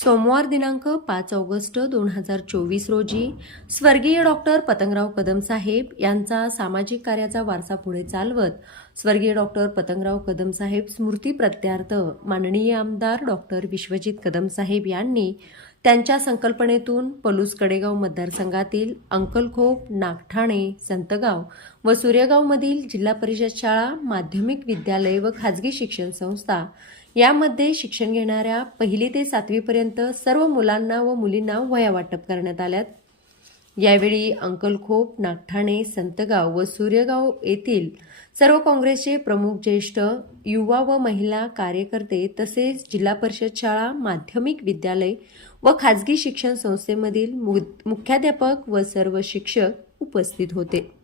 सोमवार दिनांक पाच ऑगस्ट दोन हजार चोवीस रोजी स्वर्गीय डॉक्टर पतंगराव कदम साहेब यांचा सामाजिक कार्याचा वारसा पुढे चालवत स्वर्गीय डॉक्टर पतंगराव कदम साहेब स्मृती प्रत्यार्थ माननीय आमदार डॉक्टर विश्वजित कदम साहेब यांनी त्यांच्या संकल्पनेतून पलूस कडेगाव मतदारसंघातील अंकलखोप नागठाणे संतगाव व सूर्यगावमधील जिल्हा परिषद शाळा माध्यमिक विद्यालय व खाजगी शिक्षण संस्था यामध्ये शिक्षण घेणाऱ्या पहिली ते सातवीपर्यंत सर्व मुलांना व मुलींना वया वाटप करण्यात आल्यात. यावेळी अंकलखोप नागठाणे संतगाव व सूर्यगाव येथील सर्व काँग्रेसचे प्रमुख ज्येष्ठ युवा व महिला कार्यकर्ते तसेच जिल्हा परिषद शाळा माध्यमिक विद्यालय व खाजगी शिक्षण संस्थेमधील मु- मुख्याध्यापक व सर्व शिक्षक उपस्थित होते.